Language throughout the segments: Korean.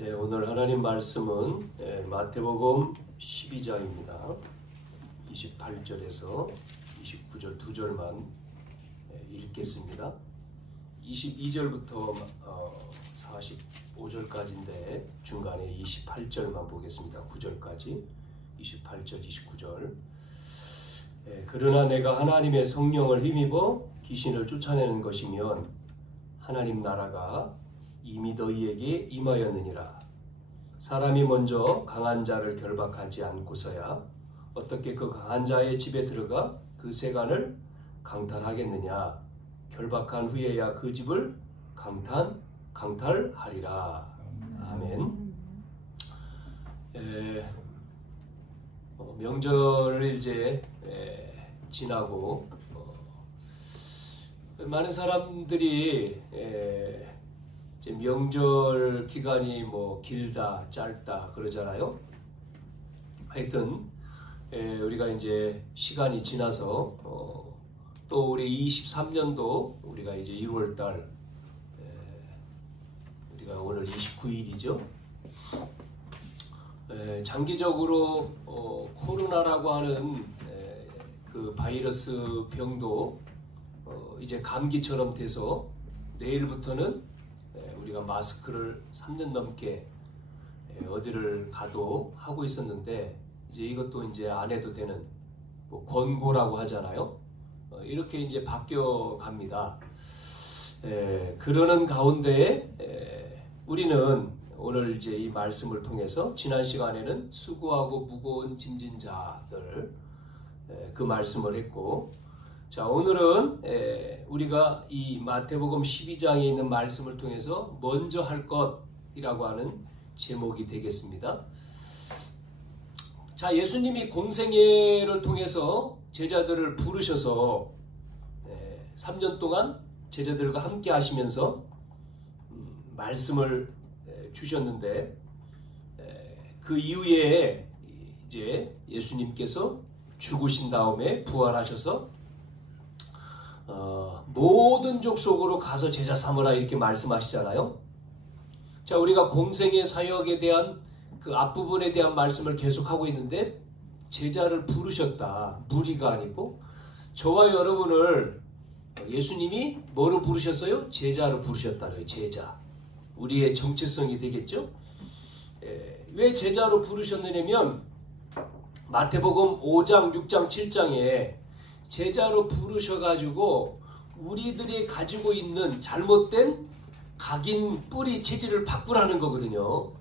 오늘 하나님 말씀은 마태복음 12장입니다. 28절에서 29절 두 절만 읽겠습니다. 22절부터 45절까지인데 중간에 28절만 보겠습니다. 9절까지 28절, 29절. 그러나 내가 하나님의 성령을 힘입어 귀신을 쫓아내는 것이면 하나님 나라가 이미 너희에게 임하였느니라. 사람이 먼저 강한 자를 결박하지 않고서야 어떻게 그 강한 자의 집에 들어가 그 세간을 강탈하겠느냐. 결박한 후에야 그 집을 강탈하리라. 아멘. 명절을 이제 지나고 많은 사람들이 이제 명절 기간이 뭐 길다 짧다 그러잖아요. 하여튼 우리가 이제 시간이 지나서 또 우리 23년도 우리가 이제 1월달 우리가 오늘 29일이죠. 장기적으로 코로나라고 하는 그 바이러스 병도 이제 감기처럼 돼서 내일부터는 우리가 마스크를 3년 넘게 어디를 가도 하고 있었는데 이제 이것도 이제 안 해도 되는 뭐 권고라고 하잖아요. 이렇게 이제 바뀌어 갑니다. 그러는 가운데 우리는 오늘 이제 이 말씀을 통해서 지난 시간에는 수고하고 무거운 짐진 자들 그 말씀을 했고, 자 오늘은 우리가 이 마태복음 12장에 있는 말씀을 통해서 먼저 할 것이라고 하는 제목이 되겠습니다. 자, 예수님이 공생애를 통해서 제자들을 부르셔서 3년 동안 제자들과 함께 하시면서 말씀을 주셨는데 그 이후에 이제 예수님께서 죽으신 다음에 부활하셔서 모든 족속으로 가서 제자 삼으라 이렇게 말씀하시잖아요. 자, 우리가 공생의 사역에 대한 그 앞부분에 대한 말씀을 계속하고 있는데 제자를 부르셨다. 무리가 아니고 저와 여러분을 예수님이 뭐로 부르셨어요? 제자로 부르셨다는 제자. 우리의 정체성이 되겠죠? 왜 제자로 부르셨느냐면 마태복음 5장, 6장, 7장에 제자로 부르셔가지고 우리들이 가지고 있는 잘못된 각인 뿌리 체질을 바꾸라는 거거든요.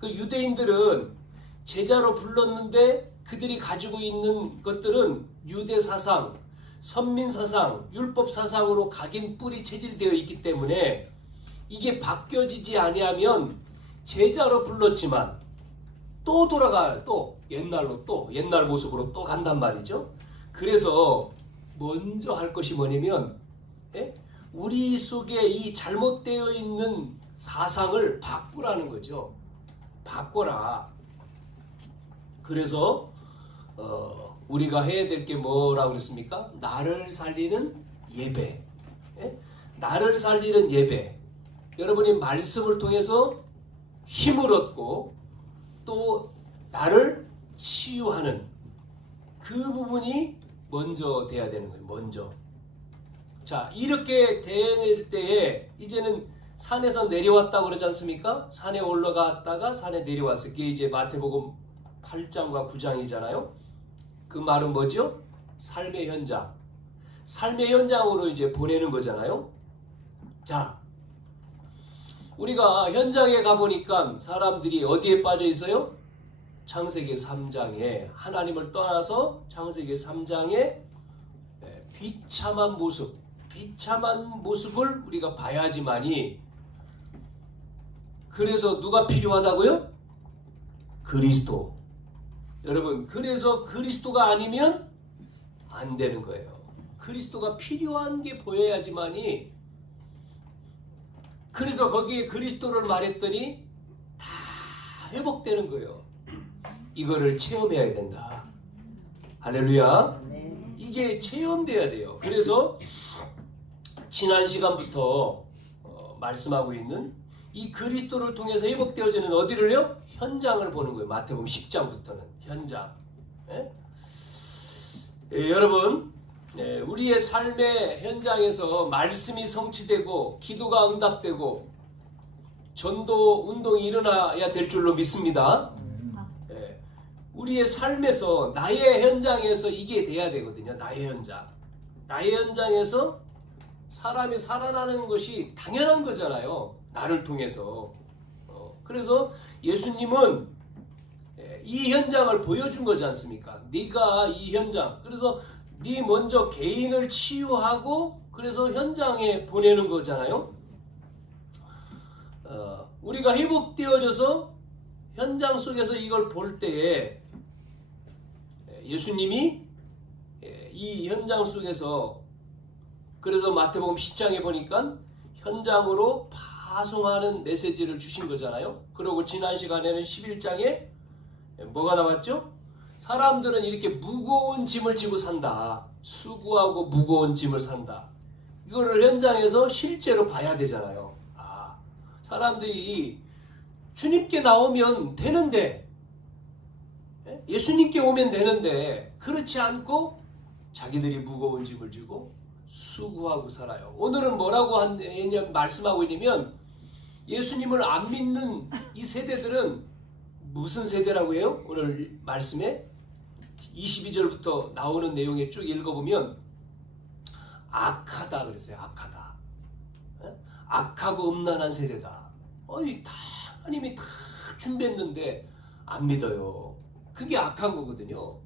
그 유대인들은 제자로 불렀는데 그들이 가지고 있는 것들은 유대 사상, 선민 사상, 율법 사상으로 각인 뿌리 체질되어 있기 때문에 이게 바뀌어지지 아니하면 제자로 불렀지만 또 돌아가 또 옛날로 또 옛날 모습으로 또 간단 말이죠. 그래서 먼저 할 것이 뭐냐면 우리 속에 이 잘못되어 있는 사상을 바꾸라는 거죠. 바꿔라. 그래서 우리가 해야 될 게 뭐라고 그랬습니까? 나를 살리는 예배. 나를 살리는 예배. 여러분이 말씀을 통해서 힘을 얻고 또 나를 치유하는 그 부분이 먼저 돼야 되는 거예요. 먼저. 자, 이렇게 될 때에 이제는 산에서 내려왔다고 그러지 않습니까? 산에 올라갔다가 산에 내려왔어요. 그게 이제 마태복음 8장과 9장이잖아요. 그 말은 뭐죠? 삶의 현장. 삶의 현장으로 이제 보내는 거잖아요. 자, 우리가 현장에 가보니까 사람들이 어디에 빠져 있어요? 창세기 3장에 하나님을 떠나서 창세기 3장에 비참한 모습을 우리가 봐야지만이. 그래서 누가 필요하다고요? 그리스도. 여러분, 그래서 그리스도가 아니면 안 되는 거예요. 그리스도가 필요한 게 보여야지만이. 그래서 거기에 그리스도를 말했더니 다 회복되는 거예요. 이거를 체험해야 된다. 할렐루야. 이게 체험돼야 돼요. 그래서 지난 시간부터 말씀하고 있는 이 그리스도를 통해서 회복되어지는 어디를요? 현장을 보는 거예요. 마태복음 10장부터는 현장. 예? 예, 여러분, 예, 우리의 삶의 현장에서 말씀이 성취되고 기도가 응답되고 전도 운동이 일어나야 될 줄로 믿습니다. 예, 우리의 삶에서 나의 현장에서 이게 돼야 되거든요. 나의 현장. 나의 현장에서 사람이 살아나는 것이 당연한 거잖아요. 나를 통해서. 그래서 예수님은 이 현장을 보여준 거지 않습니까? 네가 이 현장. 그래서 네 먼저 개인을 치유하고 그래서 현장에 보내는 거잖아요. 우리가 회복되어져서 현장 속에서 이걸 볼 때에 예수님이 이 현장 속에서 그래서 마태복음 10장에 보니까 현장으로 파송하는 메시지를 주신 거잖아요. 그리고 지난 시간에는 11장에 뭐가 나왔죠? 사람들은 이렇게 무거운 짐을 지고 산다. 수고하고 무거운 짐을 산다. 이거를 현장에서 실제로 봐야 되잖아요. 사람들이 주님께 나오면 되는데, 예수님께 오면 되는데 그렇지 않고 자기들이 무거운 짐을 지고 수고하고 살아요. 오늘은 뭐라고 말씀하고 있냐면 예수님을 안 믿는 이 세대들은 무슨 세대라고 해요? 오늘 말씀에 22절부터 나오는 내용에 쭉 읽어보면 악하다 그랬어요. 악하다. 악하고 음란한 세대다. 하나님이 다 준비했는데 안 믿어요. 그게 악한 거거든요.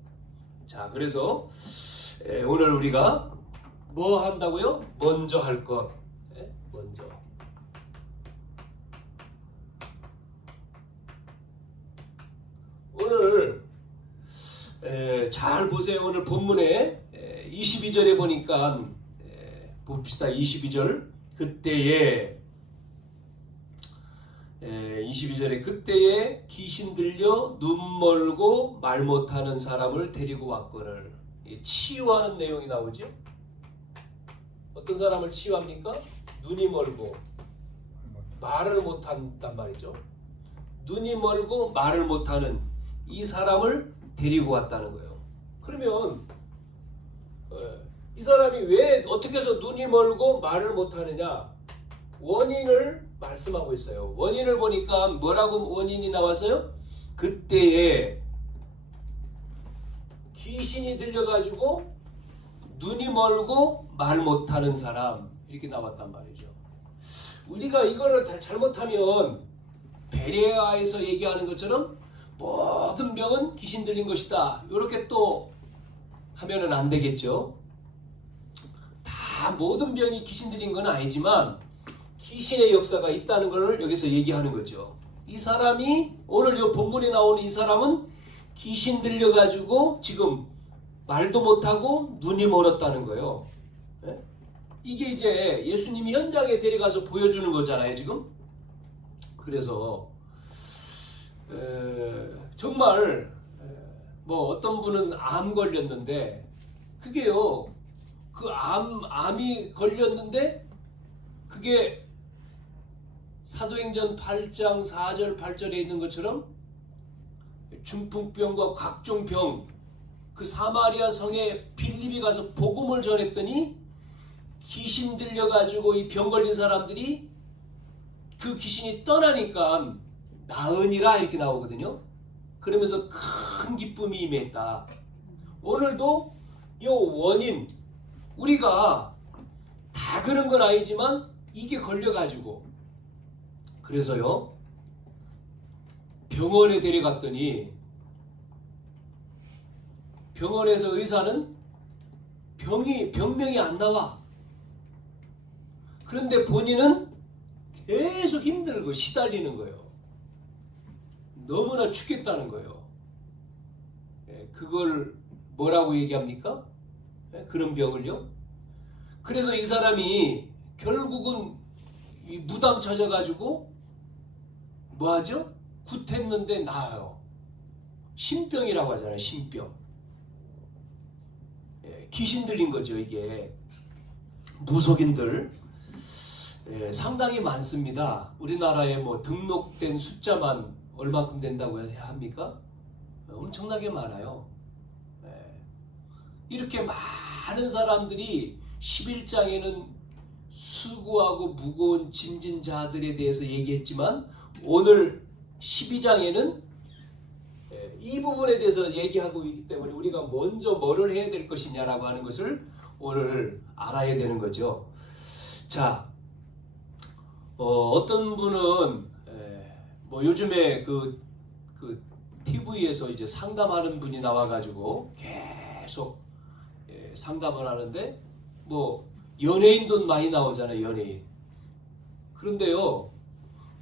자, 그래서 오늘 우리가 뭐 한다고요? 먼저 할 것. 먼저. 오늘 잘 보세요. 오늘 본문에 22절에 보니까 봅시다. 22절. 그때에 22절에 그때에 귀신 들려 눈 멀고 말 못하는 사람을 데리고 왔거늘. 치유하는 내용이 나오죠. 어떤 사람을 치유합니까? 눈이 멀고 말을 못한단 말이죠. 눈이 멀고 말을 못하는 이 사람을 데리고 왔다는 거예요. 그러면 이 사람이 왜 어떻게 해서 눈이 멀고 말을 못하느냐? 원인을 말씀하고 있어요. 원인을 보니까 뭐라고 원인이 나왔어요? 그때에 귀신이 들려가지고 눈이 멀고 말 못하는 사람 이렇게 나왔단 말이죠. 우리가 이거를 다 잘못하면 베레아에서 얘기하는 것처럼 모든 병은 귀신 들린 것이다. 이렇게 또 하면은 안 되겠죠. 다 모든 병이 귀신 들린 건 아니지만 귀신의 역사가 있다는 것을 여기서 얘기하는 거죠. 이 사람이 오늘 이 본문에 나오는 이 사람은 귀신 들려가지고 지금 말도 못하고 눈이 멀었다는 거예요. 이게 이제 예수님이 현장에 데려가서 보여주는 거잖아요, 지금. 그래서 정말 뭐 어떤 분은 암 걸렸는데 그게요, 그 암이 걸렸는데 그게 사도행전 8장 4절 8절에 있는 것처럼 중풍병과 각종 병, 그 사마리아 성에 빌립이 가서 복음을 전했더니 귀신 들려가지고 이 병 걸린 사람들이 그 귀신이 떠나니까 나으니라 이렇게 나오거든요. 그러면서 큰 기쁨이 임했다. 오늘도 이 원인, 우리가 다 그런 건 아니지만 이게 걸려가지고 그래서요 병원에 데려갔더니 병원에서 의사는 병명이 안 나와. 그런데 본인은 계속 힘들고 시달리는 거예요. 너무나 죽겠다는 거예요. 그걸 뭐라고 얘기합니까? 그런 병을요. 그래서 이 사람이 결국은 무당 찾아가지고 뭐하죠? 굿했는데 나아요. 신병이라고 하잖아요. 신병. 귀신 들린 거죠. 이게 무속인들. 상당히 많습니다. 우리나라에 뭐 등록된 숫자만 얼마큼 된다고 해야 합니까? 엄청나게 많아요. 이렇게 많은 사람들이 11장에는 수고하고 무거운 짐진 자들에 대해서 얘기했지만 오늘 12장에는 이 부분에 대해서 얘기하고 있기 때문에 우리가 먼저 뭐를 해야 될 것이냐라고 하는 것을 오늘 알아야 되는 거죠. 자, 어떤 분은 뭐 요즘에 그 TV에서 이제 상담하는 분이 나와가지고 계속 상담을 하는데 뭐 연예인도 많이 나오잖아요. 연예인. 그런데요,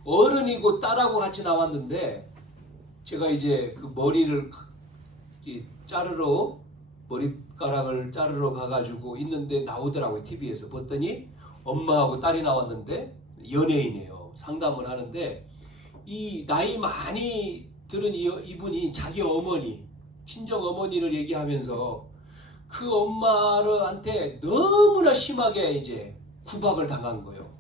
어른이고 딸하고 같이 나왔는데 제가 이제 그 머리를 자르러 머리카락을 자르러 가가지고 있는데 나오더라고요. TV에서 봤더니 엄마하고 딸이 나왔는데 연예인이에요. 상담을 하는데 이 나이 많이 들은 이분이 자기 어머니, 친정 어머니를 얘기하면서 그 엄마한테 너무나 심하게 이제 구박을 당한 거예요.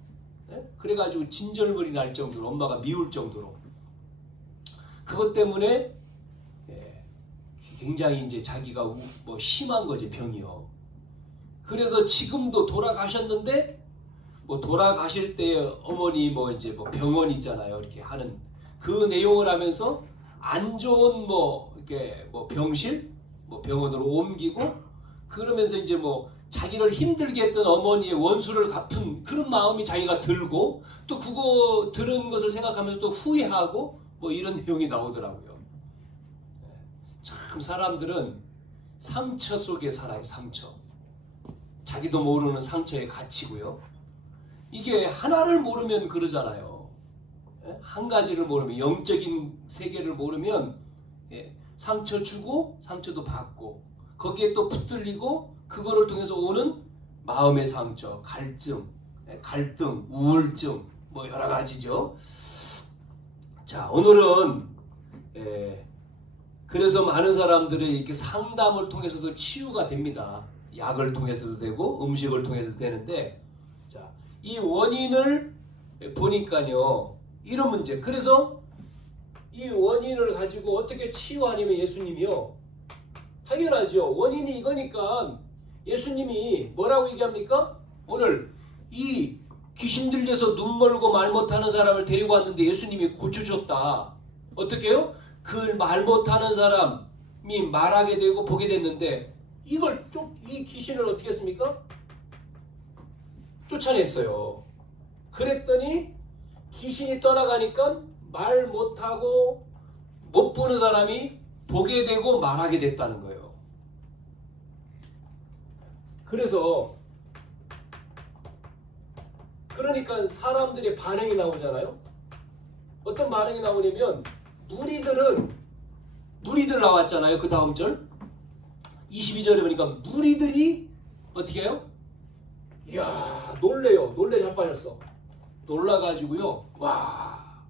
그래가지고 진절머리 날 정도로 엄마가 미울 정도로 그것 때문에 굉장히 이제 자기가 뭐 심한 거지 병이요. 그래서 지금도 돌아가셨는데 뭐 돌아가실 때 어머니 뭐 이제 뭐 병원 있잖아요. 이렇게 하는 그 내용을 하면서 안 좋은 뭐 이렇게 뭐 병실 뭐 병원으로 옮기고 그러면서 이제 뭐 자기를 힘들게 했던 어머니의 원수를 갚은 그런 마음이 자기가 들고 또 그거 들은 것을 생각하면서 또 후회하고 뭐 이런 내용이 나오더라고요. 참 사람들은 상처 속에 살아요. 상처. 자기도 모르는 상처에 갇히고요. 이게 하나를 모르면 그러잖아요. 한 가지를 모르면 영적인 세계를 모르면 상처 주고 상처도 받고 거기에 또 붙들리고 그거를 통해서 오는 마음의 상처, 갈등, 우울증 뭐 여러 가지죠. 자, 오늘은 그래서 많은 사람들이 이렇게 상담을 통해서도 치유가 됩니다. 약을 통해서도 되고 음식을 통해서도 되는데 자, 이 원인을 보니까요. 이런 문제. 그래서 이 원인을 가지고 어떻게 치유하냐면 예수님이요. 당연하죠. 원인이 이거니까 예수님이 뭐라고 얘기합니까? 오늘 이 귀신 들려서 눈 멀고 말 못하는 사람을 데리고 왔는데 예수님이 고쳐줬다. 어떻게 해요? 그 말 못하는 사람이 말하게 되고 보게 됐는데 이 귀신을 어떻게 했습니까? 쫓아냈어요. 그랬더니 귀신이 떠나가니까 말 못하고 못 보는 사람이 보게 되고 말하게 됐다는 거예요. 그러니까 사람들의 반응이 나오잖아요. 어떤 반응이 나오냐면 무리들 나왔잖아요. 그 다음 절 22절에 보니까 무리들이 어떻게 해요? 이야 놀래요. 놀래 자빠졌어. 놀라가지고요. 와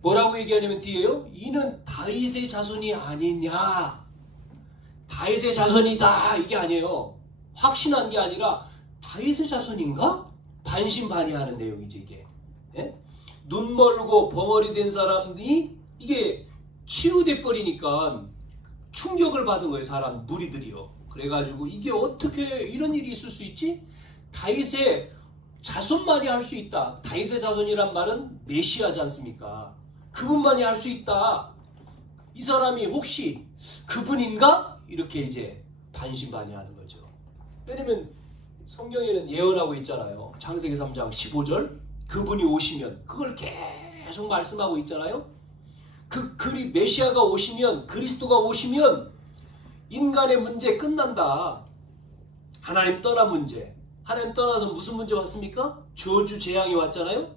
뭐라고 얘기하냐면 뒤에요. 이는 다윗의 자손이 아니냐. 다윗의 자손이다. 이게 아니에요. 확신한 게 아니라 다윗의 자손인가? 반신반의하는 내용이지 이게. 눈 멀고 벙어리 된 사람이 이게 치유돼 버리니까 충격을 받은 거예요. 사람 무리들이요. 그래가지고 이게 어떻게 이런 일이 있을 수 있지? 다윗의 자손만이 할 수 있다. 다윗의 자손이란 말은 메시아지 않습니까? 그분만이 할 수 있다. 이 사람이 혹시 그분인가? 이렇게 이제 반신반의하는 거죠. 왜냐면 성경에는 예언하고 있잖아요. 창세기 3장 15절 그분이 오시면 그걸 계속 말씀하고 있잖아요. 그리 메시아가 오시면 그리스도가 오시면 인간의 문제 끝난다. 하나님 떠난 문제. 하나님 떠나서 무슨 문제 왔습니까? 저주 재앙이 왔잖아요.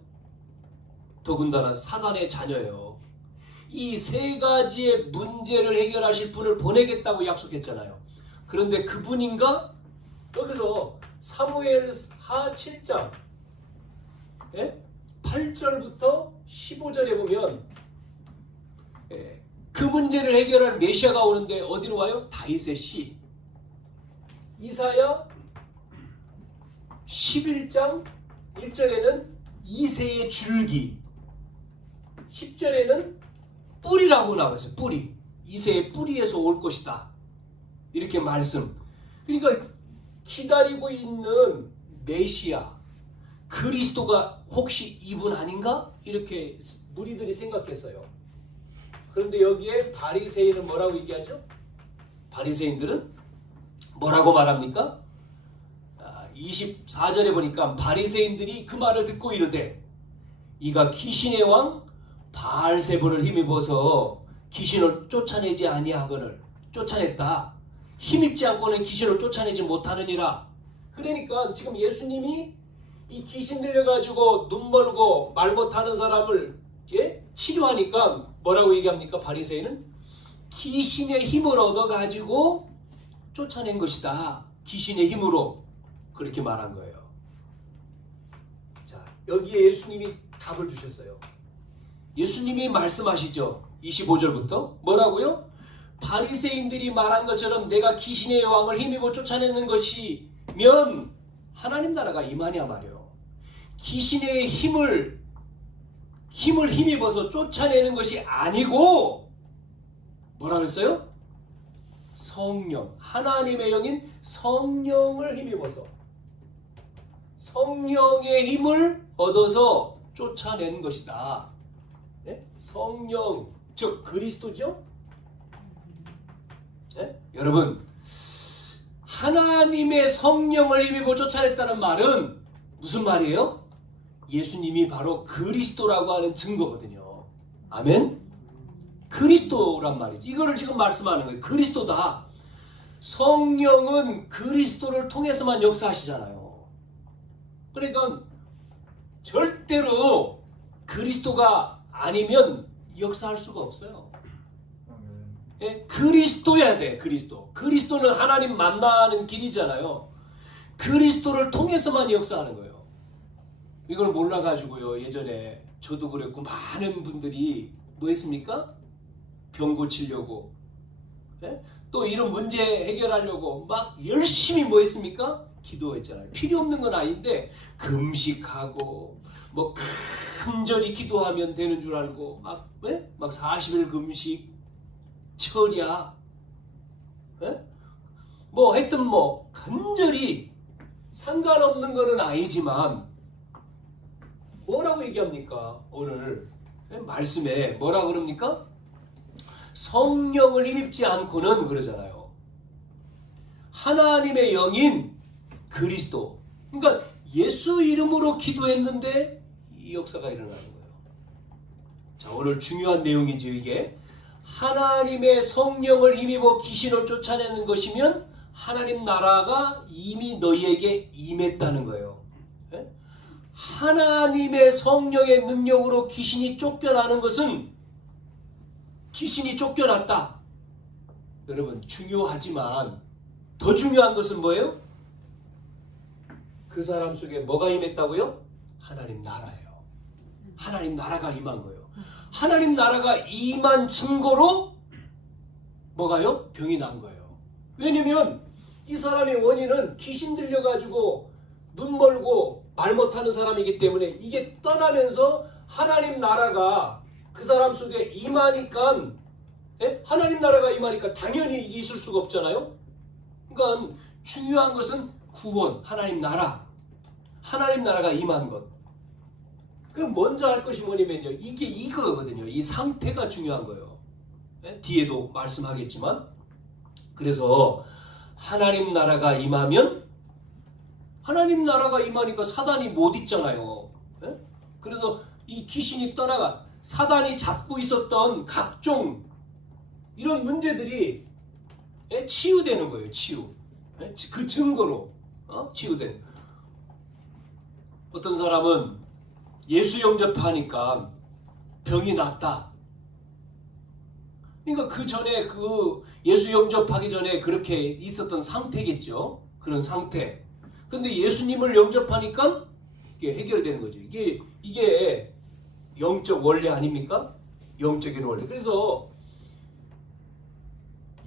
더군다나 사단의 자녀예요. 이 세 가지의 문제를 해결하실 분을 보내겠다고 약속했잖아요. 그런데 그분인가? 여기서 사무엘하 7장 8절부터 15절에 보면 그 문제를 해결할 메시아가 오는데 어디로 와요? 다윗의 씨. 이사야 11장 1절에는 이새의 줄기, 10절에는 뿌리라고 나와있어요. 뿌리. 이새의 뿌리에서 올 것이다. 이렇게 말씀. 그러니까 기다리고 있는 메시아, 그리스도가 혹시 이분 아닌가? 이렇게 무리들이 생각했어요. 그런데 여기에 바리새인은 뭐라고 얘기하죠? 바리새인들은 뭐라고 말합니까? 24절에 보니까 바리새인들이 그 말을 듣고 이르되 이가 귀신의 왕 바알세불을 힘입어서 귀신을 쫓아내지 아니하거늘 쫓아냈다. 힘입지 않고는 귀신을 쫓아내지 못하느니라. 그러니까 지금 예수님이 이 귀신 들려가지고 눈 멀고 말 못하는 사람을 치료하니까 뭐라고 얘기합니까? 바리새인은 귀신의 힘을 얻어가지고 쫓아낸 것이다. 귀신의 힘으로 그렇게 말한 거예요. 자, 여기에 예수님이 답을 주셨어요. 예수님이 말씀하시죠. 25절부터 뭐라고요? 바리새인들이 말한 것처럼 내가 귀신의 여왕을 힘입어 쫓아내는 것이면 하나님 나라가 임하냐 말이요. 귀신의 힘을 힘입어서 쫓아내는 것이 아니고 뭐라 그랬어요? 성령, 하나님의 영인 성령을 힘입어서 성령의 힘을 얻어서 쫓아낸 것이다. 네? 성령, 즉 그리스도죠? 네? 여러분, 하나님의 성령을 힘입어 쫓아냈다는 말은 무슨 말이에요? 예수님이 바로 그리스도라고 하는 증거거든요. 아멘? 그리스도란 말이죠. 이거를 지금 말씀하는 거예요. 그리스도다. 성령은 그리스도를 통해서만 역사하시잖아요. 그러니까 절대로 그리스도가 아니면 역사할 수가 없어요. 예? 그리스도야 돼. 그리스도는 하나님 만나는 길이잖아요. 그리스도를 통해서만 역사하는 거예요. 이걸 몰라가지고요, 예전에 저도 그랬고 많은 분들이 뭐 했습니까? 병 고치려고, 예? 또 이런 문제 해결하려고 막 열심히 뭐 했습니까? 기도했잖아요. 필요 없는 건 아닌데 금식하고 뭐 간절히 기도하면 되는 줄 알고 막 40일 금식, 철야, 뭐 하여튼 뭐 간절히 상관없는 거는 아니지만 뭐라고 얘기합니까? 오늘 말씀에 뭐라고 그럽니까? 성령을 힘입지 않고는 그러잖아요. 하나님의 영인 그리스도. 그러니까 예수 이름으로 기도했는데 이 역사가 일어나는 거예요. 자, 오늘 중요한 내용이죠, 이게. 하나님의 성령을 힘입어 귀신을 쫓아내는 것이면 하나님 나라가 이미 너희에게 임했다는 거예요. 하나님의 성령의 능력으로 귀신이 쫓겨나는 것은 귀신이 쫓겨났다. 여러분, 중요하지만 더 중요한 것은 뭐예요? 그 사람 속에 뭐가 임했다고요? 하나님 나라예요. 하나님 나라가 임한 거예요. 하나님 나라가 임한 증거로 뭐가요? 병이 난 거예요. 왜냐면 이 사람의 원인은 귀신 들려가지고 눈 멀고 말 못하는 사람이기 때문에 이게 떠나면서 하나님 나라가 그 사람 속에 임하니까, 하나님 나라가 임하니까 당연히 있을 수가 없잖아요. 그러니까 중요한 것은 구원, 하나님 나라가 임한 것. 그럼 먼저 할 것이 뭐냐면요, 이게 이거거든요. 이 상태가 중요한 거예요. 뒤에도 말씀하겠지만, 그래서 하나님 나라가 임하면, 하나님 나라가 임하니까 사단이 못 있잖아요. 그래서 이 귀신이 떠나가, 사단이 잡고 있었던 각종 이런 문제들이 치유되는 거예요. 치유. 그 증거로 치유되는. 어떤 사람은 예수 영접하니까 병이 낫다. 그러니까 그 전에 그 예수 영접하기 전에 그렇게 있었던 상태겠죠. 그런 상태. 근데 예수님을 영접하니까 이게 해결되는 거죠. 이게 영적 원리 아닙니까? 영적인 원리. 그래서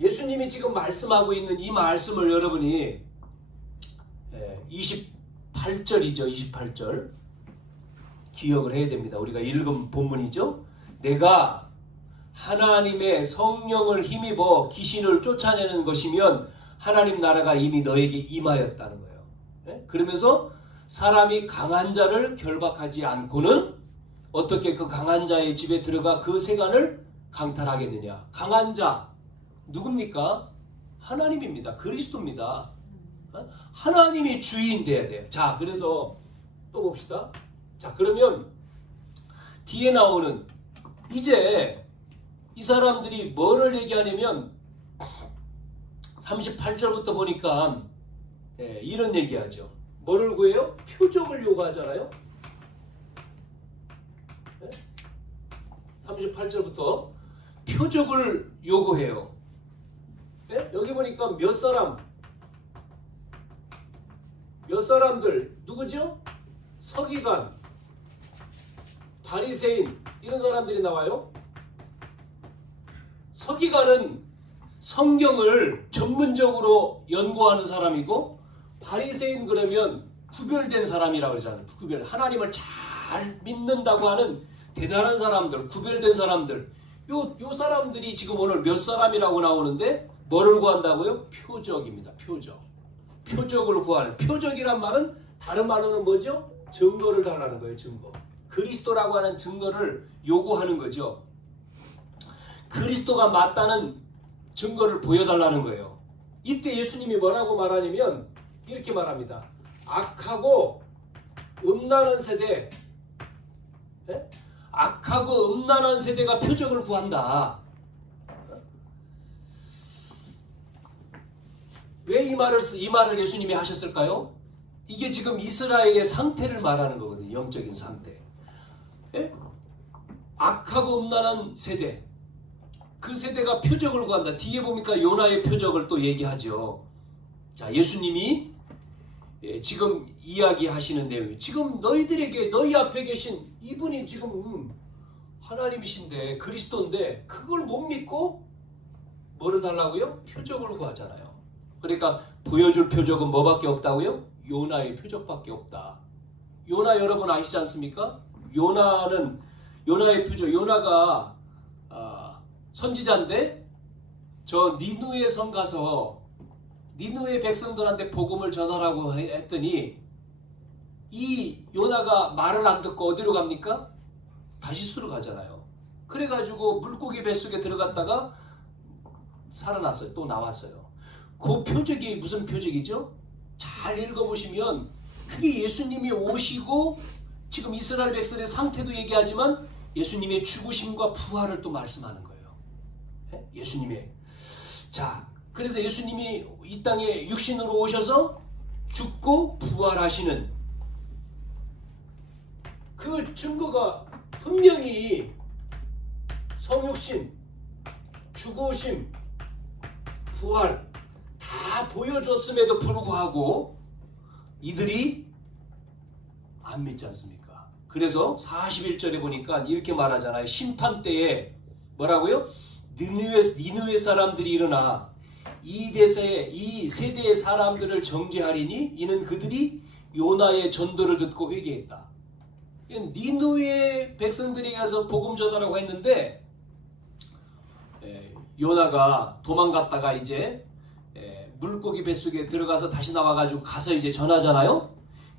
예수님이 지금 말씀하고 있는 이 말씀을 여러분이 28절이죠. 28절. 기억을 해야 됩니다. 우리가 읽은 본문이죠. 내가 하나님의 성령을 힘입어 귀신을 쫓아내는 것이면 하나님 나라가 이미 너에게 임하였다는 거예요. 네? 그러면서 사람이 강한 자를 결박하지 않고는 어떻게 그 강한 자의 집에 들어가 그 세간을 강탈하겠느냐. 강한 자 누굽니까? 하나님입니다. 그리스도입니다. 하나님이 주인 돼야 돼요. 자, 그래서 또 봅시다. 자, 그러면 뒤에 나오는 이제 이 사람들이 뭐를 얘기하냐면 38절부터 보니까 이런 얘기하죠. 뭐를 구해요? 표적을 요구하잖아요. 38절부터 표적을 요구해요. 여기 보니까 몇 사람들 누구죠? 서기관, 바리새인 이런 사람들이 나와요. 서기관은 성경을 전문적으로 연구하는 사람이고 바리새인 그러면 구별된 사람이라고 그러잖아요. 하나님을 잘 믿는다고 하는 대단한 사람들, 구별된 사람들. 요 사람들이 지금 오늘 몇 사람이라고 나오는데 뭐를 구한다고요? 표적입니다. 표적을 구하는. 표적이란 말은 다른 말로는 뭐죠? 증거를 달라는 거예요. 증거. 그리스도라고 하는 증거를 요구하는 거죠. 그리스도가 맞다는 증거를 보여달라는 거예요. 이때 예수님이 뭐라고 말하냐면 이렇게 말합니다. 악하고 음란한 세대, 악하고 음란한 세대가 표적을 구한다. 왜 이 말을 예수님이 하셨을까요? 이게 지금 이스라엘의 상태를 말하는 거거든요. 영적인 상태. 악하고 음란한 세대. 그 세대가 표적을 구한다. 뒤에 보니까 요나의 표적을 또 얘기하죠. 자, 예수님이 지금 이야기하시는 내용이 지금 너희들에게 너희 앞에 계신 이분이 지금 하나님이신데 그리스도인데 그걸 못 믿고 뭐를 달라고요? 표적을 구하잖아요. 그러니까 보여줄 표적은 뭐밖에 없다고요? 요나의 표적밖에 없다. 요나 여러분 아시지 않습니까? 요나의 표적. 요나가 선지자인데 저 니누의 성 가서 니누의 백성들한테 복음을 전하라고 했더니 이 요나가 말을 안 듣고 어디로 갑니까? 다시스로 가잖아요. 그래가지고 물고기 뱃속에 들어갔다가 살아났어요. 또 나왔어요. 그 표적이 무슨 표적이죠? 잘 읽어보시면 그게 예수님이 오시고 지금 이스라엘 백성의 상태도 얘기하지만 예수님의 죽으심과 부활을 또 말씀하는 거예요. 예수님의. 자, 그래서 예수님이 이 땅에 육신으로 오셔서 죽고 부활하시는 그 증거가 분명히 성육신, 죽으심, 부활 다 보여줬음에도 불구하고 이들이 안 믿지 않습니까? 그래서 41절에 보니까 이렇게 말하잖아요. 심판 때에 뭐라고요? 니느웨 사람들이 일어나 이 세대의 사람들을 정죄하리니 이는 그들이 요나의 전도를 듣고 회개했다. 니느웨 백성들이 가서 복음 전하라고 했는데 요나가 도망갔다가 이제 물고기 뱃속에 들어가서 다시 나와가지고 가서 이제 전하잖아요.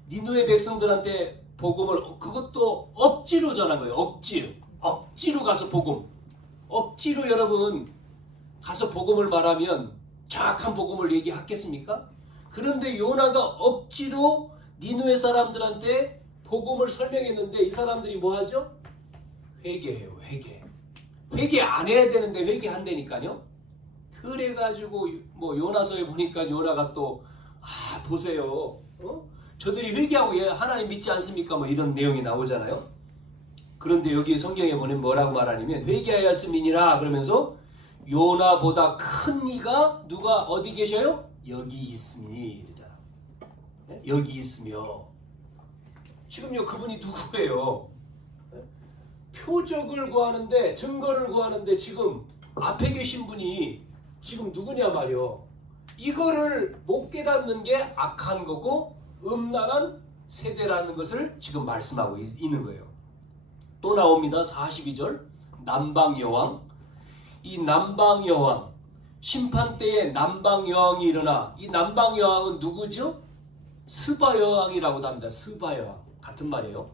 니느웨 백성들한테 복음을 그것도 억지로 전한 거예요. 억지로 가서 복음. 억지로 여러분 가서 복음을 말하면 정확한 복음을 얘기하겠습니까? 그런데 요나가 억지로 니느웨 사람들한테 복음을 설명했는데 이 사람들이 뭐 하죠? 회개해요. 회개 안 해야 되는데 회개한다니까요. 그래가지고 뭐 요나서에 보니까 요나가 또 보세요. 저들이 회개하고 하나님 믿지 않습니까? 뭐 이런 내용이 나오잖아요. 그런데 여기 성경에 보면 뭐라고 말하냐면 회개하였음이니라 그러면서 요나보다 큰 이가 누가 어디 계셔요? 여기 있으니 이러잖아. 여기 있으며 지금요 그분이 누구예요? 표적을 구하는데 증거를 구하는데 지금 앞에 계신 분이 지금 누구냐 말이요. 이거를 못 깨닫는 게 악한 거고 음란한 세대라는 것을 지금 말씀하고 있는 거예요. 또 나옵니다. 42절 남방여왕. 이 남방여왕, 심판때에 남방여왕이 일어나. 이 남방여왕은 누구죠? 스바여왕이라고도 합니다. 스바여왕 같은 말이에요.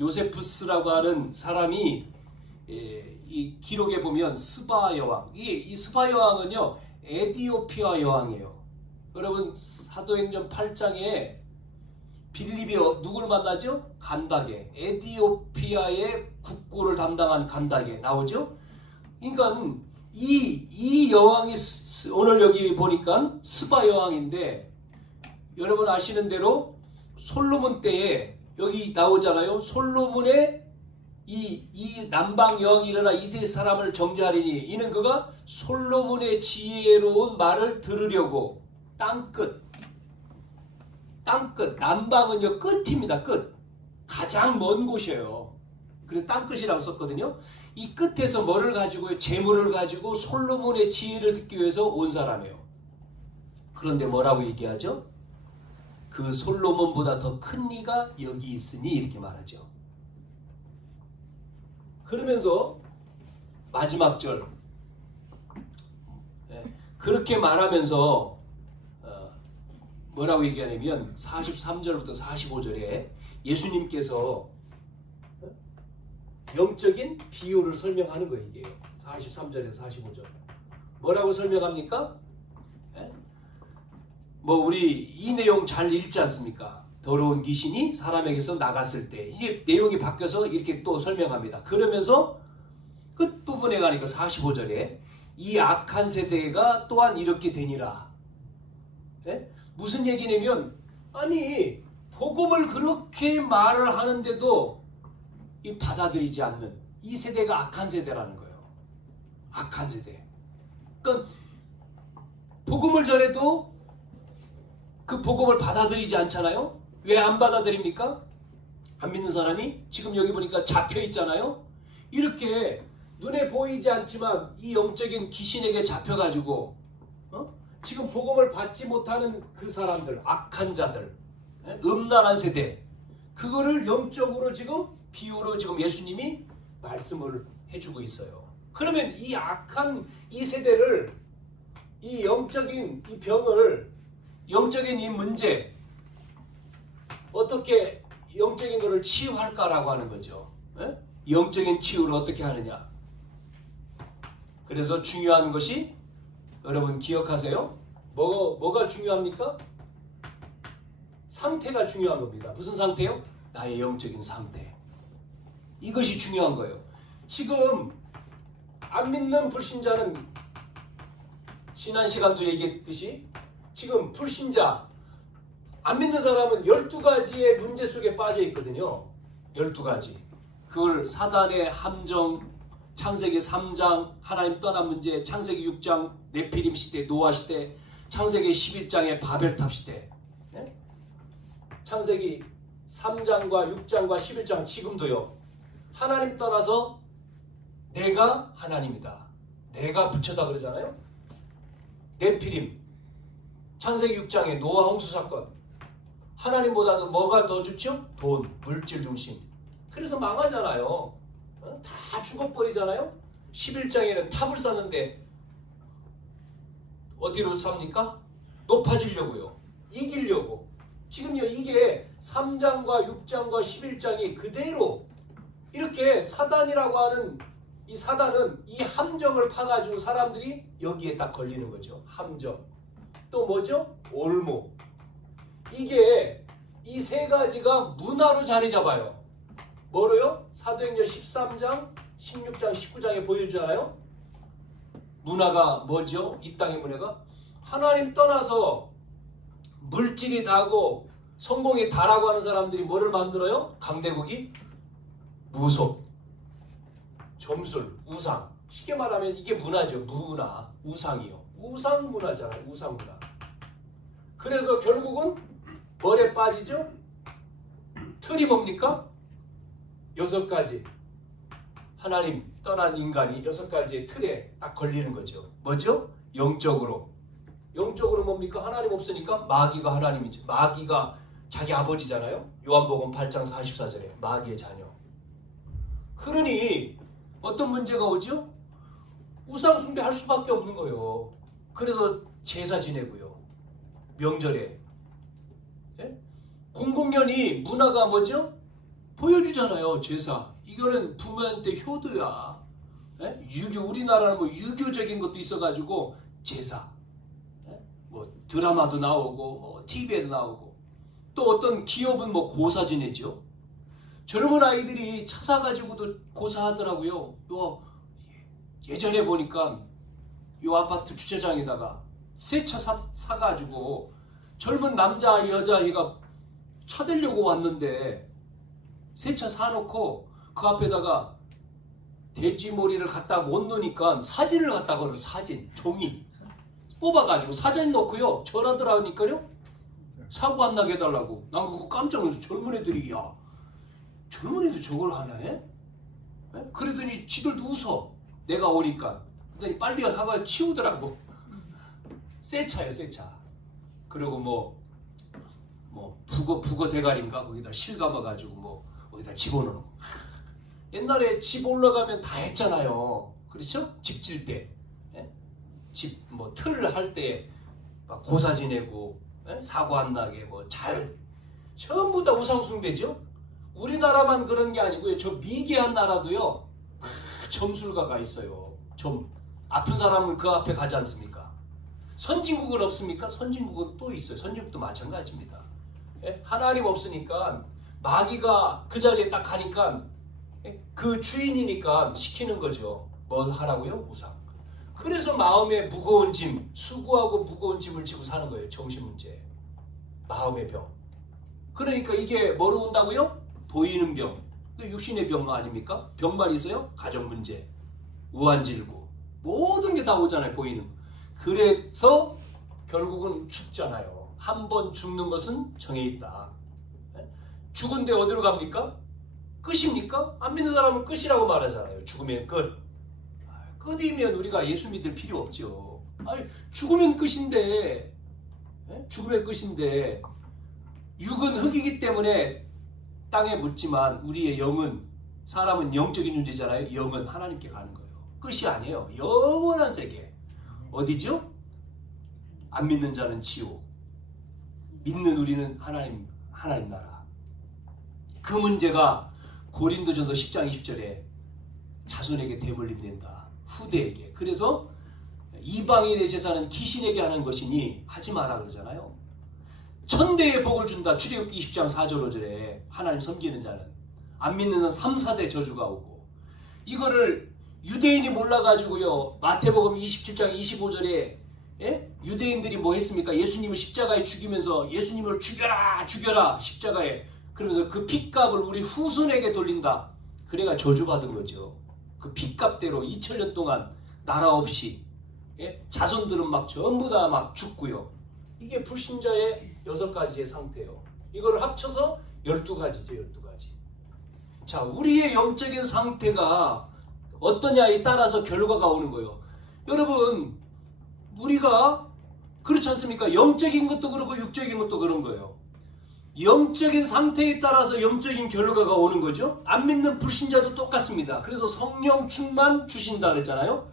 요세푸스라고 하는 사람이 이 기록에 보면 스바여왕, 이 스바여왕은요 에디오피아 여왕이에요. 여러분 사도행전 8장에 빌립이 누구를 만나죠? 간다게, 에디오피아의 국고를 담당한 간다게 나오죠. 그러니까 이 여왕이 오늘 여기 보니까 스바 여왕인데, 여러분 아시는 대로 솔로몬 때에 여기 나오잖아요. 솔로몬의 이 남방 여왕이 일어나 이세 사람을 정죄하리니 이는 그가 솔로몬의 지혜로운 말을 들으려고 땅끝, 남방은요 끝입니다. 끝, 가장 먼 곳이에요. 그래서 땅끝이라고 썼거든요. 이 끝에서 뭐를 가지고요? 재물을 가지고 솔로몬의 지혜를 듣기 위해서 온 사람이에요. 그런데 뭐라고 얘기하죠? 그 솔로몬보다 더 큰 이가 여기 있으니 이렇게 말하죠. 그러면서 마지막 절 그렇게 말하면서 뭐라고 얘기하냐면 43절부터 45절에 예수님께서 영적인 비유를 설명하는 거예요. 이게요. 43절에서 45절 뭐라고 설명합니까? 뭐 우리 이 내용 잘 읽지 않습니까? 더러운 귀신이 사람에게서 나갔을 때 이게 내용이 바뀌어서 이렇게 또 설명합니다. 그러면서 끝부분에 가니까 45절에 이 악한 세대가 또한 이렇게 되니라. 무슨 얘기냐면, 아니 복음을 그렇게 말을 하는데도 이 받아들이지 않는 이 세대가 악한 세대라는 거예요. 악한 세대. 그러니까 복음을 전해도 그 복음을 받아들이지 않잖아요. 왜 안 받아들입니까? 안 믿는 사람이 지금 여기 보니까 잡혀 있잖아요. 이렇게 눈에 보이지 않지만 이 영적인 귀신에게 잡혀가지고 지금 복음을 받지 못하는 그 사람들, 악한 자들, 음란한 세대, 그거를 영적으로 지금 비유로 지금 예수님이 말씀을 해주고 있어요. 그러면 이 악한 이 세대를, 이 영적인 이 병을, 영적인 이 문제, 어떻게 영적인 것을 치유할까라고 하는 거죠. 영적인 치유를 어떻게 하느냐. 그래서 중요한 것이, 여러분 기억하세요. 뭐가 중요합니까? 상태가 중요한 겁니다. 무슨 상태요? 나의 영적인 상태. 이것이 중요한 거예요. 지금 안 믿는 불신자는 지난 시간도 얘기했듯이 지금 불신자, 안 믿는 사람은 12가지의 문제 속에 빠져 있거든요. 12가지. 그걸 사단의 함정, 창세기 3장 하나님 떠난 문제, 창세기 6장 네피림 시대, 노아 시대, 창세기 11장의 바벨탑 시대, 창세기 3장과 6장과 11장 지금도요. 하나님 떠나서 내가 하나님이다, 내가 부처다 그러잖아요. 네피림, 창세기 6장의 노아 홍수 사건, 하나님보다도 뭐가 더 좋죠? 돈, 물질 중심. 그래서 망하잖아요. 다 죽어버리잖아요. 11장에는 탑을 쌓는데 어디로 삽니까? 높아지려고요. 이기려고. 지금요 이게 3장과 6장과 11장이 그대로 이렇게 사단이라고 하는 이 사단은 이 함정을 파가지고 사람들이 여기에 딱 걸리는 거죠. 함정. 또 뭐죠? 올무. 이게 이 세 가지가 문화로 자리 잡아요. 뭐로요? 사도행전 13장, 16장, 19장에 보여주잖아요. 문화가 뭐죠? 이 땅의 문화가 하나님 떠나서 물질이 다고 성공이 다라고 하는 사람들이 뭐를 만들어요? 강대국이 무속, 점술, 우상. 쉽게 말하면 이게 문화죠. 문화, 우상이요. 우상 문화잖아요. 우상 문화. 그래서 결국은 뭘에 빠지죠? 틀이 뭡니까? 6가지. 하나님 떠난 인간이 6가지의 틀에 딱 걸리는 거죠. 뭐죠? 영적으로. 영적으로 뭡니까? 하나님 없으니까 마귀가 하나님이죠. 마귀가 자기 아버지잖아요. 요한복음 8장 44절에 마귀의 자녀. 그러니 어떤 문제가 오죠? 우상 숭배할 수밖에 없는 거예요. 그래서 제사 지내고요. 명절에. 예? 공공연히 문화가 뭐죠? 보여주잖아요. 제사. 이거는 부모한테 효도야. 예? 유교, 우리나라는 뭐 유교적인 것도 있어가지고 제사. 예? 뭐 드라마도 나오고 뭐 TV에도 나오고 또 어떤 기업은 뭐 고사 지내죠. 젊은 아이들이 차 사가지고도 고사하더라고요. 요 예전에 보니까 요 아파트 주차장에다가 새 차 사가지고 젊은 남자 여자애가 차 대려고 왔는데 새 차 사놓고 그 앞에다가 돼지머리를 갖다 못 넣으니까 사진을 갖다 걸어. 사진 종이 뽑아가지고 사진 넣고요 절하더라니까요. 사고 안 나게 해달라고. 난 그거 깜짝 놀라서 젊은 애들이 야 젊은 애도 저걸 하네? 그러더니 지들도 웃어. 내가 오니까. 그랬더니 빨리 하고 치우더라고. 새 차예요, 새 차. 그리고 뭐 북어 대가리인가 거기다 실 감아가지고 뭐 어디다 집어넣는 거. 옛날에 집 올라가면 다 했잖아요. 그렇죠? 집 질 때. 집 뭐 틀을 할 때 막 고사 지내고 사고 안 나게 뭐 잘 전부 다 우상숭배죠. 우리나라만 그런 게 아니고요. 저 미개한 나라도요. 점술가가 있어요. 좀 아픈 사람은 그 앞에 가지 않습니까? 선진국은 없습니까? 선진국은 또 있어요. 선진국도 마찬가지입니다. 하나님 없으니까 마귀가 그 자리에 딱 가니까 그 주인이니까 시키는 거죠. 뭐 하라고요? 우상. 그래서 마음에 무거운 짐, 수고하고 무거운 짐을 지고 사는 거예요. 정신 문제. 마음의 병. 그러니까 이게 뭐로 온다고요? 보이는 병. 육신의 병 아닙니까? 병만 있어요? 가정 문제, 우환질구. 모든 게 다 오잖아요. 보이는 거. 그래서 결국은 죽잖아요. 한 번 죽는 것은 정해 있다. 죽은데 어디로 갑니까? 끝입니까? 안 믿는 사람은 끝이라고 말하잖아요. 죽으면 끝. 끝이면 우리가 예수 믿을 필요 없죠. 아니, 죽으면 끝인데, 죽으면 끝인데, 육은 흙이기 때문에 땅에 묻지만 우리의 영은, 사람은 영적인 존재잖아요. 영은 하나님께 가는 거예요. 끝이 아니에요. 영원한 세계. 어디죠? 안 믿는 자는 지옥. 믿는 우리는 하나님 나라. 그 문제가 고린도전서 10장 20절에 자손에게 대물림 된다. 후대에게. 그래서 이방인의 제사는 귀신에게 하는 것이니 하지 마라 그러잖아요. 천대의 복을 준다. 출애굽기 20장 4절 5절에 하나님 섬기는 자는. 안 믿는 자는 3, 4대 저주가 오고. 이거를 유대인이 몰라가지고요. 마태복음 27장 25절에 유대인들이 뭐 했습니까? 예수님을 십자가에 죽이면서 예수님을 죽여라 십자가에. 그러면서 그 핏값을 우리 후손에게 돌린다. 그래가 저주받은 거죠. 그 핏값대로 2000년 동안 나라 없이 자손들은 막 전부 다 막 죽고요. 이게 불신자의 6가지의 상태예요. 이걸 합쳐서 12가지죠. 12가지. 자, 우리의 영적인 상태가 어떠냐에 따라서 결과가 오는 거예요. 여러분, 우리가 그렇지 않습니까? 영적인 것도 그렇고 육적인 것도 그런 거예요. 영적인 상태에 따라서 영적인 결과가 오는 거죠. 안 믿는 불신자도 똑같습니다. 그래서 성령 충만 주신다 그랬잖아요.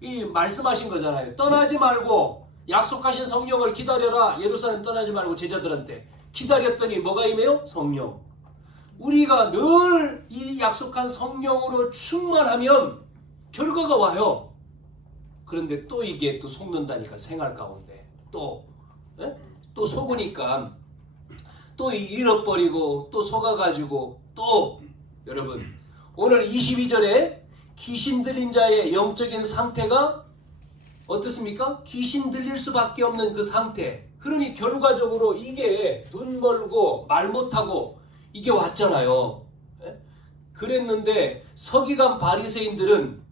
이 말씀하신 거잖아요. 떠나지 말고 약속하신 성령을 기다려라. 예루살렘 떠나지 말고 제자들한테 기다렸더니 뭐가 임해요? 성령. 우리가 늘 이 약속한 성령으로 충만하면 결과가 와요. 그런데 또 이게 또 속는다니까. 생활 가운데 또 속으니까 또 잃어버리고 또 속아가지고 또 여러분 오늘 22절에 귀신 들린 자의 영적인 상태가 어떻습니까? 귀신 들릴 수밖에 없는 그 상태. 그러니 결과적으로 이게 눈 멀고 말 못하고 이게 왔잖아요. 그랬는데 서기관 바리새인들은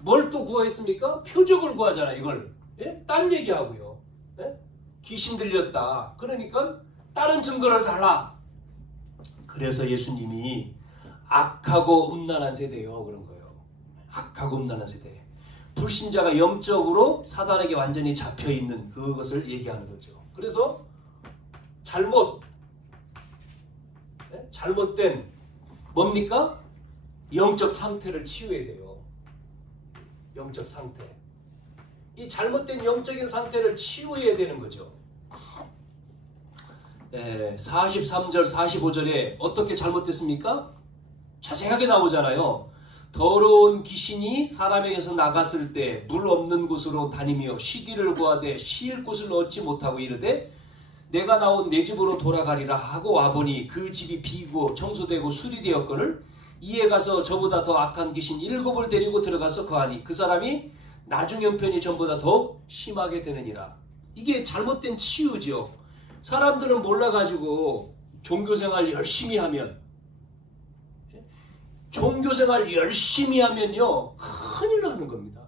뭘 또 구하였습니까? 표적을 구하잖아요. 이걸 딴 얘기하고요. 귀신 들렸다. 그러니까 다른 증거를 달라. 그래서 예수님이 악하고 음란한 세대요 그런 거예요. 악하고 음란한 세대. 불신자가 영적으로 사단에게 완전히 잡혀있는 그것을 얘기하는 거죠. 그래서 잘못 잘못된 뭡니까? 영적 상태를 치유해야 돼요. 영적 상태. 이 잘못된 영적인 상태를 치유해야 되는 거죠. 43절 45절에 어떻게 잘못됐습니까? 자세하게 나오잖아요. 더러운 귀신이 사람에게서 나갔을 때 물 없는 곳으로 다니며 쉬기를 구하되 쉴 곳을 얻지 못하고 이르되 내가 나온 내 집으로 돌아가리라 하고 와보니 그 집이 비고 청소되고 수리되었거늘 이에 가서 저보다 더 악한 귀신 7을 데리고 들어가서 거하니 그 사람이 나중 형편이 전보다 더 심하게 되느니라. 이게 잘못된 치유죠. 사람들은 몰라가지고 종교생활 열심히 하면 종교생활 열심히 하면요 큰일 나는 겁니다.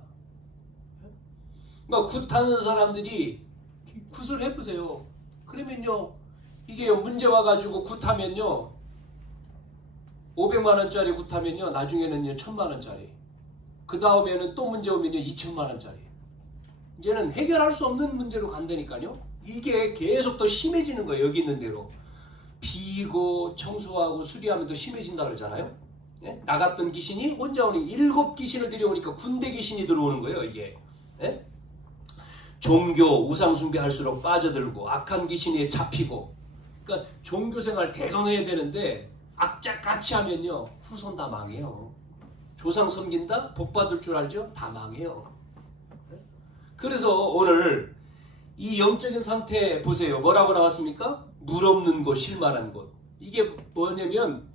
그러니까 굿하는 사람들이 굿을 해보세요. 그러면요 이게 문제 와가지고 굿하면요 500만원짜리 굿하면요 나중에는요 1000만원짜리, 그 다음에는 또 문제 오면요 2000만원짜리. 이제는 해결할 수 없는 문제로 간다니까요. 이게 계속 더 심해지는 거예요. 여기 있는 대로 비고 청소하고 수리하면 더 심해진다 그러잖아요. 예? 나갔던 귀신이 혼자 오니 7귀신을 들여오니까 군대 귀신이 들어오는 거예요. 이게 예? 종교 우상 숭배할수록 빠져들고 악한 귀신에 잡히고. 그러니까 종교생활 대강해야 되는데 악착같이 하면요 후손 다 망해요. 조상 섬긴다 복받을 줄 알죠? 다 망해요. 그래서 오늘 이 영적인 상태 보세요. 뭐라고 나왔습니까? 물 없는 곳, 실만한 곳. 이게 뭐냐면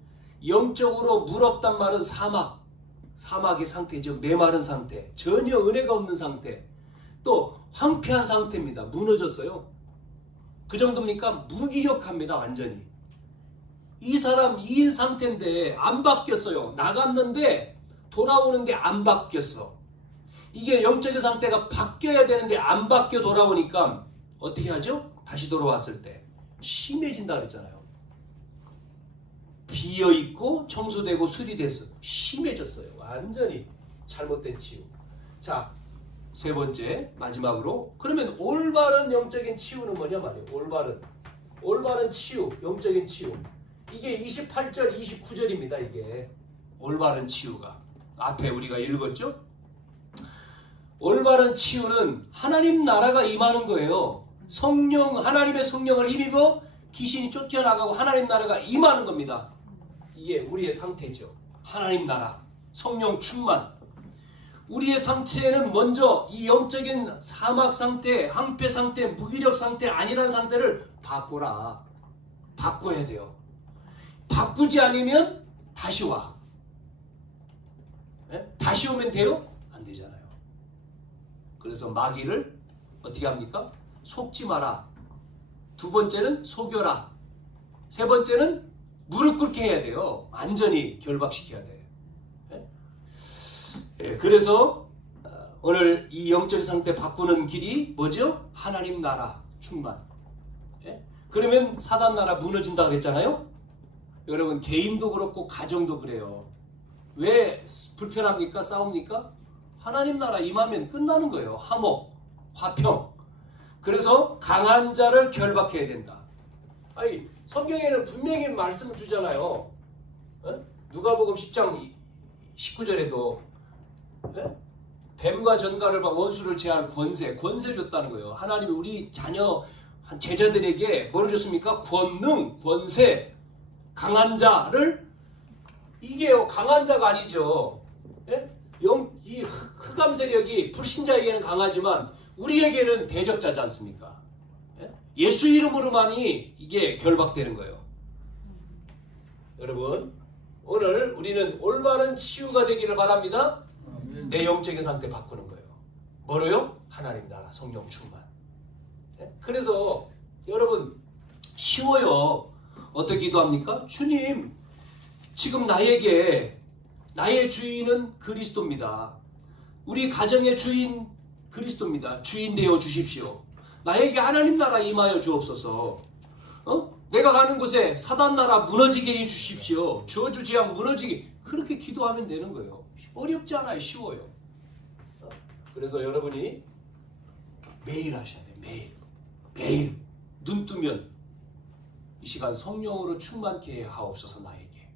영적으로 물 없단 말은 사막의 상태죠. 메마른 상태, 전혀 은혜가 없는 상태, 또 황폐한 상태입니다. 무너졌어요. 그 정도입니까? 무기력합니다. 완전히. 이 사람 이 상태인데 안 바뀌었어요. 나갔는데 돌아오는데 안 바뀌었어. 이게 영적인 상태가 바뀌어야 되는데 안 바뀌어 돌아오니까 어떻게 하죠? 다시 돌아왔을 때 심해진다 그랬잖아요. 비어있고 청소되고 수리됐어. 심해졌어요. 완전히 잘못된 치유. 자, 세 번째 마지막으로, 그러면 올바른 영적인 치유는 뭐냐 말이에요. 올바른 치유, 영적인 치유. 이게 28절 29절입니다. 이게 올바른 치유가 앞에 우리가 읽었죠. 올바른 치유는 하나님 나라가 임하는 거예요. 하나님의 성령을 힘입어 귀신이 쫓겨나가고 하나님 나라가 임하는 겁니다. 이게 우리의 상태죠. 하나님 나라, 성령 충만. 우리의 상태는 먼저 이 영적인 사막 상태, 황폐 상태, 무기력 상태, 아니란 상태를 바꿔라. 바꿔야 돼요. 바꾸지 않으면 다시 와. 네? 다시 오면 돼요? 안 되잖아요. 그래서 마귀를 어떻게 합니까? 속지 마라. 두 번째는 속여라. 세 번째는 무릎 꿇게 해야 돼요. 완전히 결박시켜야 돼. 그래서 오늘 이 영적 상태 바꾸는 길이 뭐죠? 하나님 나라 충만. 그러면 사단 나라 무너진다 그랬잖아요. 여러분 개인도 그렇고 가정도 그래요. 왜 불편합니까? 싸웁니까? 하나님 나라 임하면 끝나는 거예요. 화목, 화평. 그래서 강한 자를 결박해야 된다. 아니 성경에는 분명히 말씀을 주잖아요. 누가복음 10장 19절에도 뱀과 전갈을 막 원수를 제할 권세 줬다는 거예요. 하나님이 우리 자녀 제자들에게 뭐를 줬습니까? 권능, 권세, 강한 자를. 이게 강한 자가 아니죠. 이 흑암 세력이 불신자에게는 강하지만 우리에게는 대적자지 않습니까? 예수 이름으로만이 이게 결박되는 거예요. 여러분 오늘 우리는 올바른 치유가 되기를 바랍니다. 내 영적인 상태 바꾸는 거예요. 뭐로요? 하나님 나라 성령 충만. 그래서 여러분 쉬워요. 어떻게 기도합니까? 주님 지금 나의 주인은 그리스도입니다. 우리 가정의 주인 그리스도입니다. 주인 되어 주십시오. 나에게 하나님 나라 임하여 주옵소서. 내가 가는 곳에 사단 나라 무너지게 해 주십시오. 저주 재앙 무너지게. 그렇게 기도하면 되는 거예요. 어렵지 않아요. 쉬워요. 그래서 여러분이 매일 하셔야 돼요. 매일 눈 뜨면 이 시간 성령으로 충만케 하옵소서 나에게.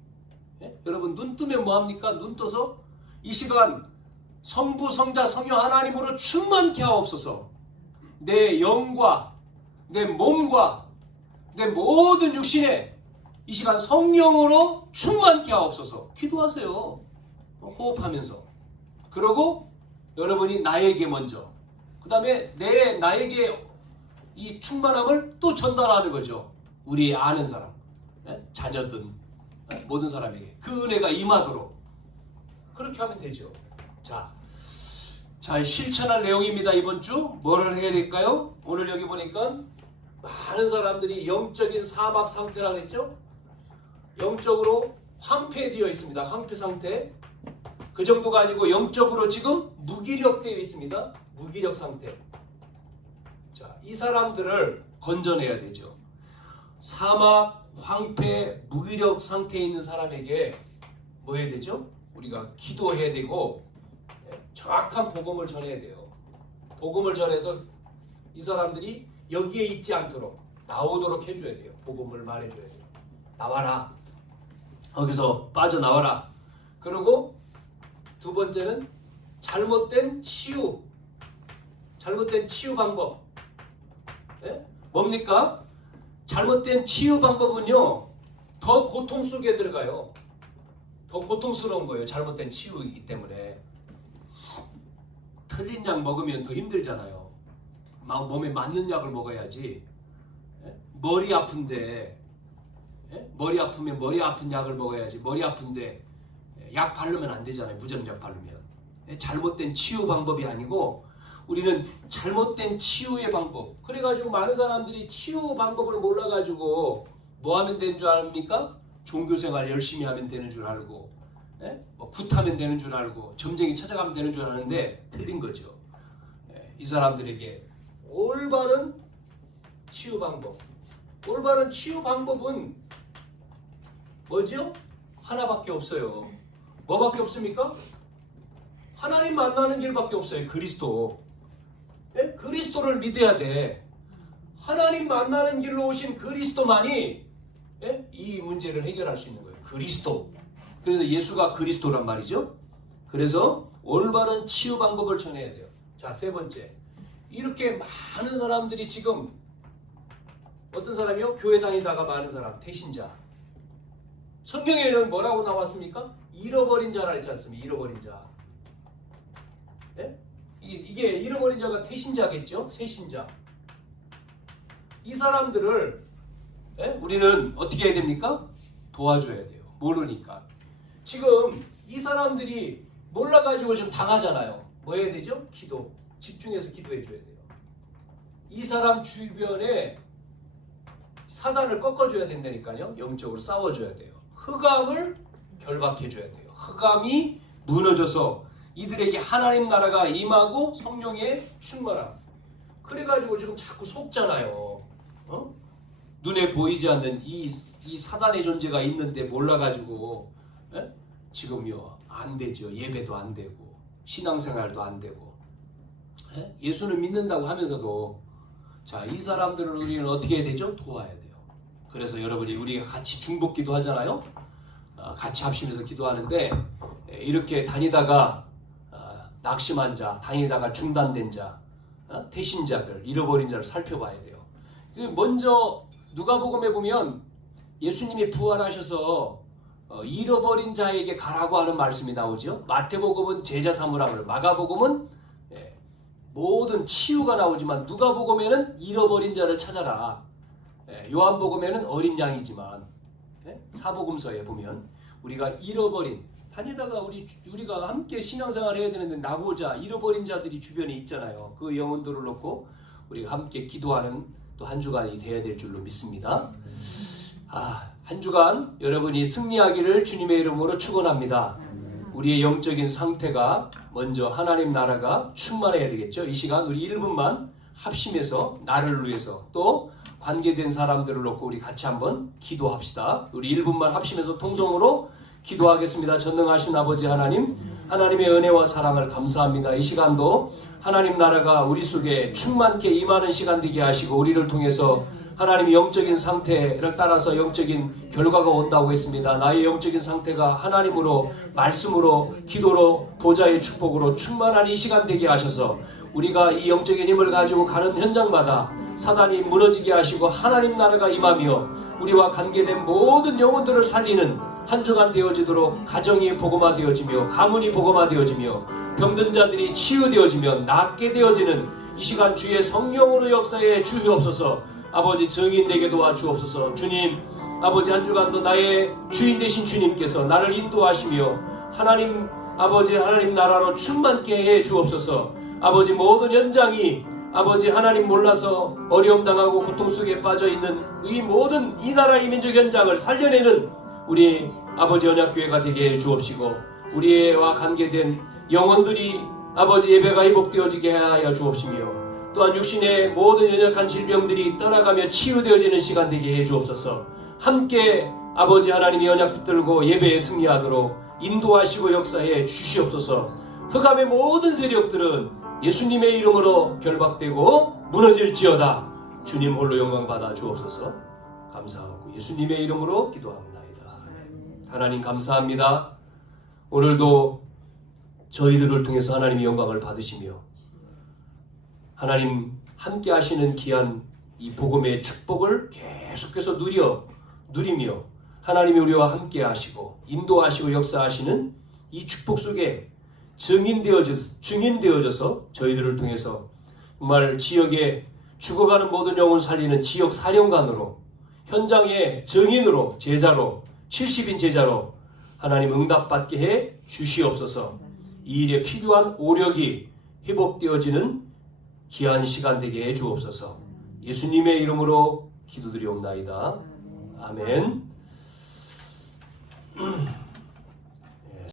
예? 여러분 눈 뜨면 뭐합니까? 눈 떠서 이 시간 성부 성자 성령 하나님으로 충만케 하옵소서. 내 영과 내 몸과 내 모든 육신에 이 시간 성령으로 충만케 하옵소서. 기도하세요. 호흡하면서. 그러고 여러분이 나에게 먼저, 그 다음에 나에게 이 충만함을 또 전달하는 거죠. 우리 아는 사람, 자녀든 모든 사람에게 그 은혜가 임하도록 그렇게 하면 되죠. 자, 실천할 내용입니다. 이번 주 뭐를 해야 될까요? 오늘 여기 보니까 많은 사람들이 영적인 사막 상태라 그랬죠. 영적으로 황폐되어 있습니다. 황폐 상태. 그 정도가 아니고 영적으로 지금 무기력되어 있습니다. 무기력 상태. 자, 이 사람들을 건져내야 되죠. 사막, 황폐, 무기력 상태에 있는 사람에게 뭐 해야 되죠? 우리가 기도해야 되고 정확한 복음을 전해야 돼요. 복음을 전해서 이 사람들이 여기에 있지 않도록 나오도록 해줘야 돼요. 복음을 말해줘야 돼요. 나와라. 거기서 빠져나와라. 그리고 두 번째는 잘못된 치유 방법. 뭡니까? 잘못된 치유 방법은요, 더 고통 속에 들어가요. 더 고통스러운 거예요. 잘못된 치유이기 때문에. 틀린 약 먹으면 더 힘들잖아요. 몸에 맞는 약을 먹어야지. 머리 아픈데, 머리 아프면 머리 아픈 약을 먹어야지. 머리 아픈데 약 바르면 안 되잖아요. 무전약 바르면. 잘못된 치유 방법이 아니고 우리는 잘못된 치유의 방법. 그래가지고 많은 사람들이 치유 방법을 몰라가지고 뭐 하면 되는 줄 압니까? 종교생활 열심히 하면 되는 줄 알고, 뭐 굿하면 되는 줄 알고, 점쟁이 찾아가면 되는 줄 아는데 틀린 거죠. 이 사람들에게 올바른 치유 방법. 올바른 치유 방법은 뭐죠? 하나밖에 없어요. 뭐밖에 없습니까? 하나님 만나는 길밖에 없어요. 그리스도. 그리스도를 믿어야 돼. 하나님 만나는 길로 오신 그리스도만이 이 문제를 해결할 수 있는 거예요. 그리스도. 그래서 예수가 그리스도란 말이죠. 그래서 올바른 치유 방법을 전해야 돼요. 자, 세 번째. 이렇게 많은 사람들이 지금 어떤 사람이요? 교회 다니다가 많은 사람, 태신자. 성경에는 뭐라고 나왔습니까? 잃어버린 자라 했지 않습니까? 잃어버린 자. 이게 잃어버린 자가 태신자겠죠? 새신자. 이 사람들을 우리는 어떻게 해야 됩니까? 도와줘야 돼요. 모르니까. 지금 이 사람들이 몰라가지고 좀 당하잖아요. 뭐 해야 되죠? 기도. 집중해서 기도해 줘야 돼요. 이 사람 주변에 사단을 꺾어줘야 된다니까요. 영적으로 싸워줘야 돼요. 흑암을 결박해줘야 돼요. 흑암이 무너져서 이들에게 하나님 나라가 임하고 성령의 충만함. 그래가지고 지금 자꾸 속잖아요. 눈에 보이지 않는 이 사단의 존재가 있는데 몰라가지고 지금요 안 되죠. 예배도 안 되고 신앙생활도 안 되고 예수는 믿는다고 하면서도 자, 이 사람들을 우리는 어떻게 해야 되죠? 도와야 돼요. 그래서 여러분이 우리가 같이 중복기도 하잖아요. 같이 합심해서 기도하는데 이렇게 다니다가 낙심한 자, 다니다가 중단된 자, 태신자들, 잃어버린 자를 살펴봐야 돼요. 먼저 누가복음에 보면 예수님이 부활하셔서 잃어버린 자에게 가라고 하는 말씀이 나오죠. 마태복음은 제자 삼으라고 그래요. 마가복음은 모든 치유가 나오지만 누가복음에는 잃어버린 자를 찾아라. 요한복음에는 어린 양이지만 사복음서에 보면 우리가 잃어버린 다니다가 우리가 함께 신앙생활을 해야 되는데 나고자 잃어버린 자들이 주변에 있잖아요. 그 영혼들을 놓고 우리가 함께 기도하는 또 한 주간이 되어야 될 줄로 믿습니다. 한 주간 여러분이 승리하기를 주님의 이름으로 축원합니다. 우리의 영적인 상태가 먼저 하나님 나라가 충만해야 되겠죠. 이 시간 우리 1분만 합심해서 나를 위해서 또 관계된 사람들을 놓고 우리 같이 한번 기도합시다. 우리 1분만 합심해서 통성으로 기도하겠습니다. 전능하신 아버지 하나님, 하나님의 은혜와 사랑을 감사합니다. 이 시간도 하나님 나라가 우리 속에 충만케 임하는 시간 되게 하시고 우리를 통해서 하나님의 영적인 상태를 따라서 영적인 결과가 온다고 했습니다. 나의 영적인 상태가 하나님으로, 말씀으로, 기도로, 보좌의 축복으로 충만한 이 시간 되게 하셔서 우리가 이 영적인 힘을 가지고 가는 현장마다 사단이 무너지게 하시고 하나님 나라가 임하며 우리와 관계된 모든 영혼들을 살리는 한 주간 되어지도록 가정이 복음화되어지며 가문이 복음화되어지며 병든 자들이 치유되어지며 낫게 되어지는 이 시간 주의 성령으로 역사해 주시옵소서. 아버지 증인 되게 도와주옵소서. 주님 아버지 한 주간도 나의 주인 되신 주님께서 나를 인도하시며 하나님 아버지 하나님 나라로 충만케 해 주옵소서. 아버지 모든 현장이 아버지 하나님 몰라서 어려움 당하고 고통 속에 빠져있는 이 모든 이 나라의 민족 현장을 살려내는 우리 아버지 언약교회가 되게 해 주옵시고 우리와 관계된 영혼들이 아버지 예배가 회복되어지게 하여 주옵시며 또한 육신의 모든 연약한 질병들이 떠나가며 치유되어지는 시간 되게 해 주옵소서. 함께 아버지 하나님의 언약 붙들고 예배에 승리하도록 인도하시고 역사해 주시옵소서. 흑암의 모든 세력들은 예수님의 이름으로 결박되고 무너질지어다. 주님 홀로 영광 받아 주옵소서. 감사하고 예수님의 이름으로 기도합니다. 하나님 감사합니다. 오늘도 저희들을 통해서 하나님의 영광을 받으시며 하나님 함께 하시는 귀한 이 복음의 축복을 계속해서 누리며 하나님이 우리와 함께 하시고 인도하시고 역사하시는 이 축복 속에 증인되어져서 저희들을 통해서 정말 지역에 죽어가는 모든 영혼 살리는 지역 사령관으로 현장의 증인으로 제자로 70인 제자로 하나님 응답받게 해 주시옵소서. 이 일에 필요한 오력이 회복되어지는 귀한 시간 되게 해 주옵소서. 예수님의 이름으로 기도드리옵나이다. 아멘.